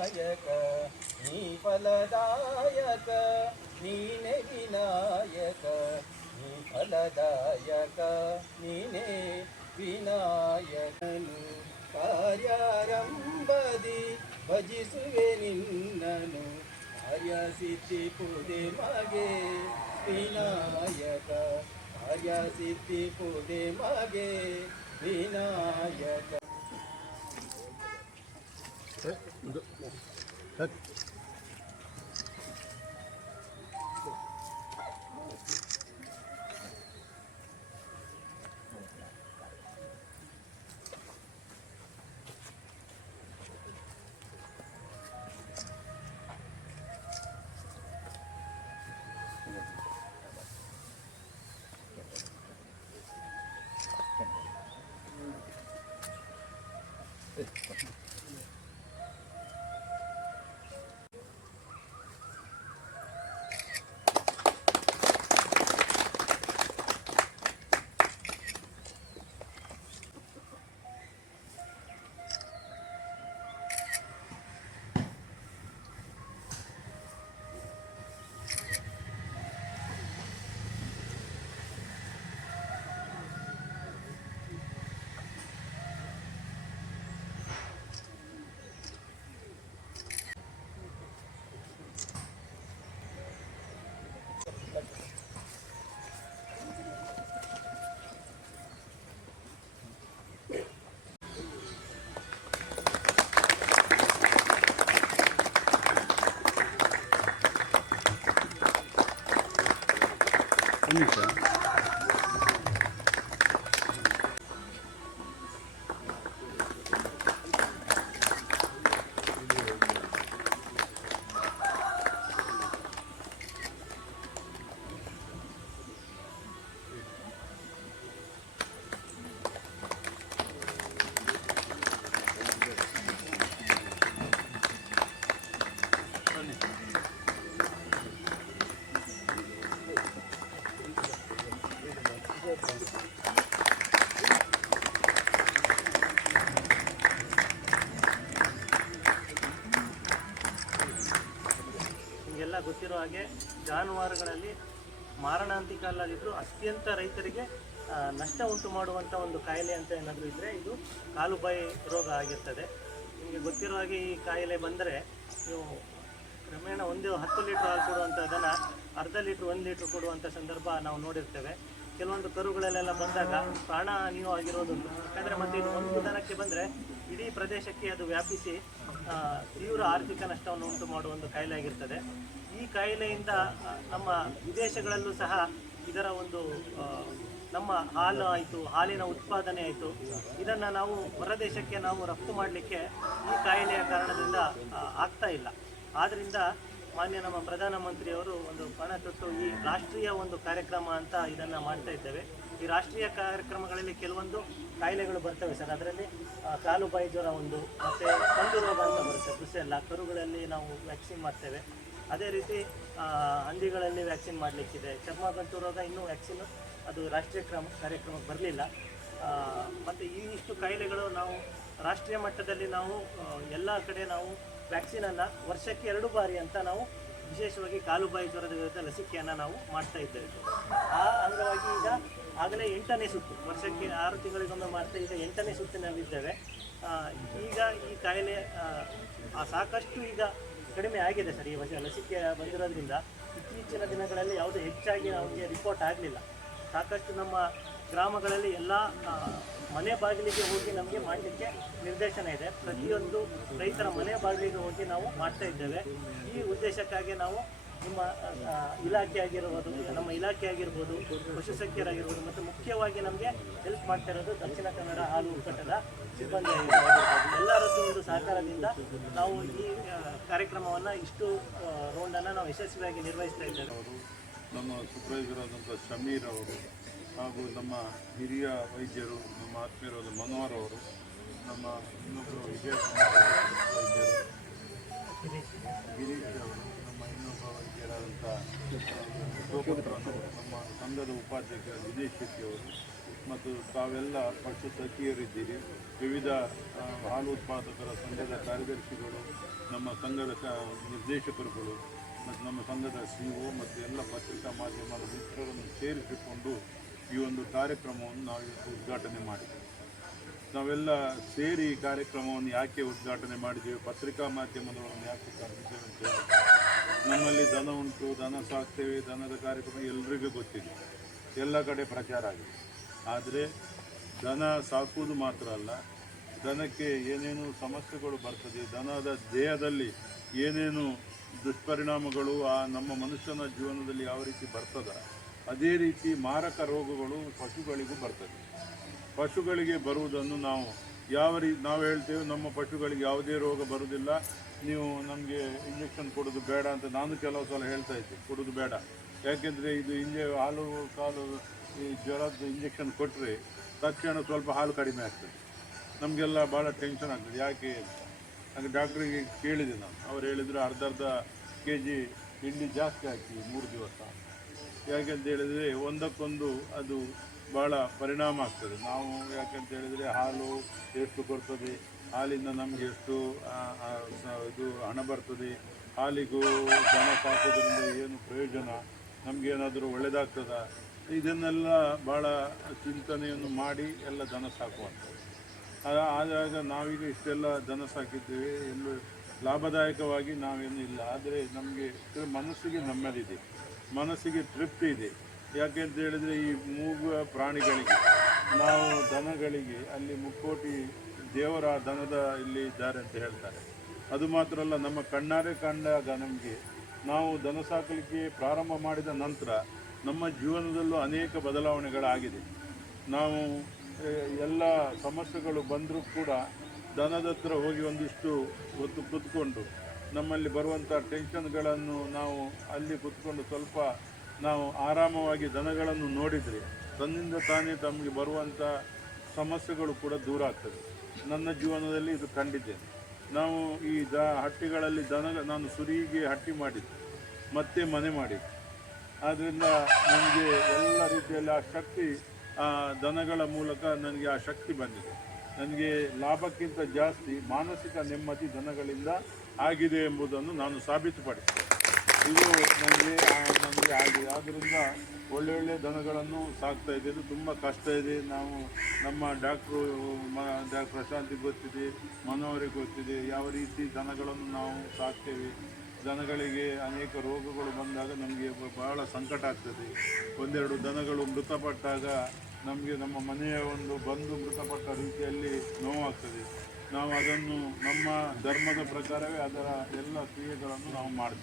ವಿನಾಯಕ ನೀ ಫಲದಾಯಕ ನೀನೆ ವಿನಾಯಕ ನೀ ಫಲದಾಯಕ ನೀನೆ ವಿನಾಯಕನು ಕಾರ್ಯಾರಂಭದಿ ಭಜಿಸುವೆ ನಿನ್ನನು ಕಾರ್ಯಸಿದ್ಧಿ ಪುದೆ ಮಗೆ ವಿನಾಯಕ ಕಾರ್ಯಸಿದ್ಧಿ ಪುದೆ ಮಗೆ ವಿನಾಯಕ. ನಿಮಗೆಲ್ಲ ಗೊತ್ತಿರೋ ಹಾಗೆ ಜಾನುವಾರುಗಳಲ್ಲಿ ಮಾರಣಾಂತಿಕ ಅಲ್ಲದಿದ್ದರೂ ಅತ್ಯಂತ ರೈತರಿಗೆ ನಷ್ಟ ಉಂಟು ಮಾಡುವಂಥ ಒಂದು ಕಾಯಿಲೆ ಅಂತ ಏನಾದರೂ ಇದ್ದರೆ ಇದು ಕಾಲುಬಾಯಿ ರೋಗ ಆಗಿರ್ತದೆ. ನಿಮಗೆ ಗೊತ್ತಿರೋ ಹಾಗೆ ಈ ಕಾಯಿಲೆ ಬಂದರೆ ನೀವು ಕ್ರಮೇಣ 10 ಲೀಟ್ರ್ ಹಾಲು ಕೊಡುವಂಥದ್ದನ್ನು ಅರ್ಧ ಲೀಟ್ರ್ 1 ಲೀಟ್ರ್ ಕೊಡುವಂಥ ಸಂದರ್ಭ ನಾವು ನೋಡಿರ್ತೇವೆ. ಕೆಲವೊಂದು ಕರುಗಳಲ್ಲೆಲ್ಲ ಬಂದಾಗ ಪ್ರಾಣಹಾನಿಯೂ ಆಗಿರೋದುಂಟು. ಯಾಕಂದರೆ ಮತ್ತು ಇದು ಒಂದು ದನಕ್ಕೆ ಬಂದರೆ ಇಡೀ ಪ್ರದೇಶಕ್ಕೆ ಅದು ವ್ಯಾಪಿಸಿ ತೀವ್ರ ಆರ್ಥಿಕ ನಷ್ಟವನ್ನು ಉಂಟು ಮಾಡುವ ಒಂದು ಕಾಯಿಲೆ ಆಗಿರ್ತದೆ. ಈ ಕಾಯಿಲೆಯಿಂದ ನಮ್ಮ ವಿದೇಶಗಳಲ್ಲೂ ಸಹ ಇದರ ಒಂದು ನಮ್ಮ ಹಾಲು ಆಯಿತು, ಹಾಲಿನ ಉತ್ಪಾದನೆ ಆಯಿತು, ಇದನ್ನು ನಾವು ಹೊರದೇಶಕ್ಕೆ ನಾವು ರಫ್ತು ಮಾಡಲಿಕ್ಕೆ ಈ ಕಾಯಿಲೆಯ ಕಾರಣದಿಂದ ಆಗ್ತಾ ಇಲ್ಲ. ಆದ್ದರಿಂದ ಮಾನ್ಯ ನಮ್ಮ ಪ್ರಧಾನಮಂತ್ರಿಯವರು ಒಂದು ಪಣ ತೊಟ್ಟು ಈ ರಾಷ್ಟ್ರೀಯ ಒಂದು ಕಾರ್ಯಕ್ರಮ ಅಂತ ಇದನ್ನು ಮಾಡ್ತಾ ಇದ್ದೇವೆ. ಈ ರಾಷ್ಟ್ರೀಯ ಕಾರ್ಯಕ್ರಮಗಳಲ್ಲಿ ಕೆಲವೊಂದು ಕಾಯಿಲೆಗಳು ಬರ್ತವೆ ಸರ್. ಅದರಲ್ಲಿ ಕಾಲುಬಾಯಿ ಜ್ವರ ಒಂದು, ಮತ್ತು ಕಂದು ರೋಗ ಅಂತ ಬರುತ್ತೆ ಬ್ರುಸೆಲ್ಲ, ಕರುಗಳಲ್ಲಿ ನಾವು ವ್ಯಾಕ್ಸಿನ್ ಮಾಡ್ತೇವೆ. ಅದೇ ರೀತಿ ಹಂದಿಗಳಲ್ಲಿ ವ್ಯಾಕ್ಸಿನ್ ಮಾಡಲಿಕ್ಕಿದೆ. ಚರ್ಮಗಂಟು ರೋಗ ಇನ್ನೂ ವ್ಯಾಕ್ಸಿನ್ ಅದು ರಾಷ್ಟ್ರೀಯ ಕಾರ್ಯಕ್ರಮಕ್ಕೆ ಬರಲಿಲ್ಲ. ಮತ್ತು ಈ ಇಷ್ಟು ಕಾಯಿಲೆಗಳು ನಾವು ರಾಷ್ಟ್ರೀಯ ಮಟ್ಟದಲ್ಲಿ ನಾವು ಎಲ್ಲ ಕಡೆ ನಾವು ವ್ಯಾಕ್ಸಿನನ್ನು ವರ್ಷಕ್ಕೆ 2 ಬಾರಿ ಅಂತ ನಾವು ವಿಶೇಷವಾಗಿ ಕಾಲುಬಾಯಿ ಜ್ವರದ ವಿರುದ್ಧ ಲಸಿಕೆಯನ್ನು ನಾವು ಮಾಡ್ತಾ ಇದ್ದೇವೆ. ಆ ಅಂಗವಾಗಿ ಈಗ ಆಗಲೇ 8ನೇ ಸುತ್ತು, ವರ್ಷಕ್ಕೆ 6 ತಿಂಗಳಿಗೊಮ್ಮೆ ಮಾಡ್ತಾ ಈಗ 8ನೇ ಸುತ್ತಿನಲ್ಲಿದ್ದೇವೆ. ಈಗ ಈ ಕಾಯಿಲೆ ಸಾಕಷ್ಟು ಈಗ ಕಡಿಮೆ ಆಗಿದೆ ಸರ್. ಈ ವರ್ಷ ಲಸಿಕೆ ಬಂದಿರೋದ್ರಿಂದ ಇತ್ತೀಚಿನ ದಿನಗಳಲ್ಲಿ ಯಾವುದೇ ಹೆಚ್ಚಾಗಿ ನಮಗೆ ರಿಪೋರ್ಟ್ ಆಗಲಿಲ್ಲ. ಸಾಕಷ್ಟು ನಮ್ಮ ಗ್ರಾಮಗಳಲ್ಲಿ ಎಲ್ಲ ಮನೆ ಬಾಗಿಲಿಗೆ ಹೋಗಿ ನಮಗೆ ಮಾಡಲಿಕ್ಕೆ ನಿರ್ದೇಶನ ಇದೆ. ಪ್ರತಿಯೊಂದು ರೈತರ ಮನೆ ಬಾಗಿಲಿಗೆ ಹೋಗಿ ನಾವು ಮಾಡ್ತಾ ಇದ್ದೇವೆ. ಈ ಉದ್ದೇಶಕ್ಕಾಗಿ ನಾವು ನಿಮ್ಮ ಇಲಾಖೆ ಆಗಿರ್ಬೋದು, ನಮ್ಮ ಇಲಾಖೆ ಆಗಿರ್ಬೋದು, ಪಶುಸಂಖ್ಯರಾಗಿರ್ಬೋದು, ಮತ್ತು ಮುಖ್ಯವಾಗಿ ನಮಗೆ ಹೆಲ್ಪ್ ಮಾಡ್ತಾ ಇರೋದು ದಕ್ಷಿಣ ಕನ್ನಡ ಹಾಲು ಒಕ್ಕೂಟದ ಸಿಬ್ಬಂದಿ ಆಗಿರ್ಬೋದು. ಎಲ್ಲರದ್ದು ಒಂದು ಸಹಕಾರದಿಂದ ನಾವು ಈ ಕಾರ್ಯಕ್ರಮವನ್ನು ಇಷ್ಟು ರೌಂಡನ್ನು ನಾವು ಯಶಸ್ವಿಯಾಗಿ ನಿರ್ವಹಿಸ್ತಾ ಇದ್ದೇವೆ. ನಮ್ಮ ಸೂಪರ್ವೈಸರ್ ಆದಂಥ ಶಮೀರ್ ಅವರು ಹಾಗೂ ನಮ್ಮ ಹಿರಿಯ ವೈದ್ಯರು, ನಮ್ಮ ಆತ್ಮೀಯರಾದ ಮನೋಹರ್ ಅವರು, ನಮ್ಮ ಇನ್ನೊಬ್ಬರು ವಿಜಯ ವೈದ್ಯರು ಗಿರೀಶ್ ಅವರು, ನಮ್ಮ ಇನ್ನೊಬ್ಬ ವೈದ್ಯರಾದಂಥ ಸೋಪತ್ರನವರು, ನಮ್ಮ ಸಂಘದ ಉಪಾಧ್ಯಕ್ಷ ದಿನೇಶ್ ಶೆಟ್ಟಿಯವರು ಮತ್ತು ತಾವೆಲ್ಲ ಪಶು ಸಖಿಯರಿದ್ದೀರಿ. ವಿವಿಧ ಹಾಲು ಉತ್ಪಾದಕರ ಸಂಘದ ಕಾರ್ಯದರ್ಶಿಗಳು, ನಮ್ಮ ಸಂಘದ ನಿರ್ದೇಶಕರುಗಳು ಮತ್ತು ನಮ್ಮ ಸಂಘದ CEO ಮತ್ತು ಎಲ್ಲ ಪತ್ರಿಕಾ ಮಾಧ್ಯಮದ ಮಿತ್ರರನ್ನು ಸೇರಿಸಿಕೊಂಡು ಈ ಒಂದು ಕಾರ್ಯಕ್ರಮವನ್ನು ನಾವು ಉದ್ಘಾಟನೆ ಮಾಡಿದ್ದೇವೆ. ನಾವೆಲ್ಲ ಸೇರಿ ಈ ಕಾರ್ಯಕ್ರಮವನ್ನು ಯಾಕೆ ಉದ್ಘಾಟನೆ ಮಾಡಿದ್ದೇವೆ, ಪತ್ರಿಕಾ ಮಾಧ್ಯಮದವರನ್ನು ಯಾಕೆ ಕರೆದಿದ್ದೇವೆ ಅಂತ ಹೇಳಿದ್ರೆ, ನಮ್ಮಲ್ಲಿ ದನ ಉಂಟು, ದನ ಸಾಕ್ತೇವೆ, ದನದ ಕಾರ್ಯಕ್ರಮ ಎಲ್ರಿಗೂ ಗೊತ್ತಿದೆ, ಎಲ್ಲ ಕಡೆ ಪ್ರಚಾರ ಆಗಿದೆ. ಆದರೆ ದನ ಸಾಕುವುದು ಮಾತ್ರ ಅಲ್ಲ, ದನಕ್ಕೆ ಏನೇನು ಸಮಸ್ಯೆಗಳು ಬರ್ತದೆ, ದನದ ದೇಹದಲ್ಲಿ ಏನೇನು ದುಷ್ಪರಿಣಾಮಗಳು ನಮ್ಮ ಮನುಷ್ಯನ ಜೀವನದಲ್ಲಿ ಯಾವ ರೀತಿ ಬರ್ತದ, ಅದೇ ರೀತಿ ಮಾರಕ ರೋಗಗಳು ಪಶುಗಳಿಗೂ ಬರ್ತದೆ. ಪಶುಗಳಿಗೆ ಬರುವುದನ್ನು ನಾವು ನಾವು ಹೇಳ್ತೇವೆ, ನಮ್ಮ ಪಶುಗಳಿಗೆ ಯಾವುದೇ ರೋಗ ಬರುವುದಿಲ್ಲ, ನೀವು ನಮಗೆ ಇಂಜೆಕ್ಷನ್ ಕೊಡೋದು ಬೇಡ ಅಂತ ನಾನು ಕೆಲವು ಸಲ ಹೇಳ್ತಾ ಇದ್ದೆ. ಕೊಡೋದು ಬೇಡ, ಯಾಕೆಂದರೆ ಇದು ಹಾಲು ಕಾಲು ಈ ಜ್ವರದ್ದು ಇಂಜೆಕ್ಷನ್ ಕೊಟ್ಟರೆ ತಕ್ಷಣ ಸ್ವಲ್ಪ ಹಾಲು ಕಡಿಮೆ ಆಗ್ತದೆ. ನಮಗೆಲ್ಲ ಭಾಳ ಟೆನ್ಷನ್ ಆಗ್ತದೆ, ಯಾಕೆ ಹಾಗೆ ಡಾಕ್ಟ್ರಿಗೆ ಕೇಳಿದೆ ನಾನು. ಅವ್ರು ಹೇಳಿದ್ರು ಅರ್ಧ kg ಹಿಂಡಿ ಜಾಸ್ತಿ ಹಾಕಿ 3 ದಿವಸ. ಯಾಕೆಂತ ಹೇಳಿದರೆ ಒಂದಕ್ಕೊಂದು ಅದು ಭಾಳ ಪರಿಣಾಮ ಆಗ್ತದೆ. ನಾವು ಯಾಕೆಂತ ಹೇಳಿದರೆ ಹಾಲು ಎಷ್ಟು ಕೊಡ್ತದೆ, ಹಾಲಿಂದ ನಮಗೆ ಎಷ್ಟು ಇದು ಹಣ ಬರ್ತದೆ, ಹಾಲಿಗೂ ದನ ಸಾಕೋದ್ರಿಂದ ಏನು ಪ್ರಯೋಜನ, ನಮಗೇನಾದರೂ ಒಳ್ಳೆಯದಾಗ್ತದ, ಇದನ್ನೆಲ್ಲ ಭಾಳ ಚಿಂತನೆಯನ್ನು ಮಾಡಿ ಎಲ್ಲ ದನ ಸಾಕುವಂಥದ್ದು. ಆದಾಗ ನಾವೀಗ ಇಷ್ಟೆಲ್ಲ ದನ ಸಾಕಿದ್ದೇವೆ, ಎಲ್ಲೂ ಲಾಭದಾಯಕವಾಗಿ ನಾವೇನೂ ಇಲ್ಲ. ಆದರೆ ನಮಗೆ ಮನಸ್ಸಿಗೆ ನೆಮ್ಮದಿದೆ, ಮನಸ್ಸಿಗೆ ತೃಪ್ತಿ ಇದೆ. ಯಾಕೆಂತ ಹೇಳಿದರೆ ಈ ಮೂಗ ಪ್ರಾಣಿಗಳಿಗೆ, ನಾವು ದನಗಳಿಗೆ ಅಲ್ಲಿ ಮುಕ್ಕೋಟಿ ದೇವರ ದನದ ಇಲ್ಲಿ ಇದ್ದಾರೆ ಅಂತ ಹೇಳ್ತಾರೆ. ಅದು ಮಾತ್ರ ಅಲ್ಲ, ನಮ್ಮ ಕಣ್ಣಾರೆ ಕಂಡಾಗ ನಮಗೆ, ನಾವು ದನ ಸಾಕಲಿಕ್ಕೆ ಪ್ರಾರಂಭ ಮಾಡಿದ ನಂತರ ನಮ್ಮ ಜೀವನದಲ್ಲೂ ಅನೇಕ ಬದಲಾವಣೆಗಳಾಗಿದೆ. ನಾವು ಎಲ್ಲ ಸಮಸ್ಯೆಗಳು ಬಂದರೂ ಕೂಡ ದನದ ಹತ್ರ ಹೋಗಿ ಒಂದಿಷ್ಟು ಹೊತ್ತು ಕೂತ್ಕೊಂಡು ನಮ್ಮಲ್ಲಿ ಬರುವಂಥ ಟೆನ್ಷನ್ಗಳನ್ನು ನಾವು ಅಲ್ಲಿ ಕೂತ್ಕೊಂಡು ಸ್ವಲ್ಪ ನಾವು ಆರಾಮವಾಗಿ ದನಗಳನ್ನು ನೋಡಿದರೆ ತನ್ನಿಂದ ತಾನೇ ತಮಗೆ ಬರುವಂಥ ಸಮಸ್ಯೆಗಳು ಕೂಡ ದೂರ ಆಗ್ತದೆ. ನನ್ನ ಜೀವನದಲ್ಲಿ ಇದು ಕಂಡಿದ್ದೇನೆ. ನಾವು ಈ ಹಟ್ಟಿಗಳಲ್ಲಿ ನಾನು ಸುರಿಗೆ ಹಟ್ಟಿ ಮಾಡಿದ್ದೆ, ಮತ್ತೆ ಮನೆ ಮಾಡಿದ್ದೆ. ಆದ್ದರಿಂದ ನನಗೆ ಎಲ್ಲ ರೀತಿಯಲ್ಲಿ ಆ ಶಕ್ತಿ, ಆ ದನಗಳ ಮೂಲಕ ನನಗೆ ಆ ಶಕ್ತಿ ಬಂದಿದೆ. ನನಗೆ ಲಾಭಕ್ಕಿಂತ ಜಾಸ್ತಿ ಮಾನಸಿಕ ನೆಮ್ಮದಿ ದನಗಳಿಂದ ಆಗಿದೆ ಎಂಬುದನ್ನು ನಾನು ಸಾಬೀತುಪಡಿಸಿದೆ. ಇದು ನನಗೆ ಆಗಿದೆ. ಆದ್ದರಿಂದ ಒಳ್ಳೊಳ್ಳೆ ದನಗಳನ್ನು ಸಾಕ್ತಾ ಇದ್ದೇನೆ. ತುಂಬ ಕಷ್ಟ ಇದೆ. ನಾವು ನಮ್ಮ ಡಾಕ್ಟ್ರು ಪ್ರಶಾಂತಿಗೆ ಗೊತ್ತಿದೆ, ಮನೋವರಿಗೆ ಗೊತ್ತಿದೆ ಯಾವ ರೀತಿ ದನಗಳನ್ನು ನಾವು ಸಾಕ್ತೇವೆ. ದನಗಳಿಗೆ ಅನೇಕ ರೋಗಗಳು ಬಂದಾಗ ನಮಗೆ ಬಹಳ ಸಂಕಟ ಆಗ್ತದೆ. ಒಂದೆರಡು ದನಗಳು ಮೃತಪಟ್ಟಾಗ ನಮಗೆ ನಮ್ಮ ಮನೆಯ ಒಂದು ಬಂಧು ಮೃತಪಟ್ಟ ರೀತಿಯಲ್ಲಿ ನೋವಾಗ್ತದೆ. ನಾವು ಅದನ್ನು ನಮ್ಮ ಧರ್ಮದ ಪ್ರಕಾರವೇ ಅದರ ಎಲ್ಲ ಕ್ರಿಯೆಗಳನ್ನು ನಾವು ಮಾಡ್ತೇವೆ.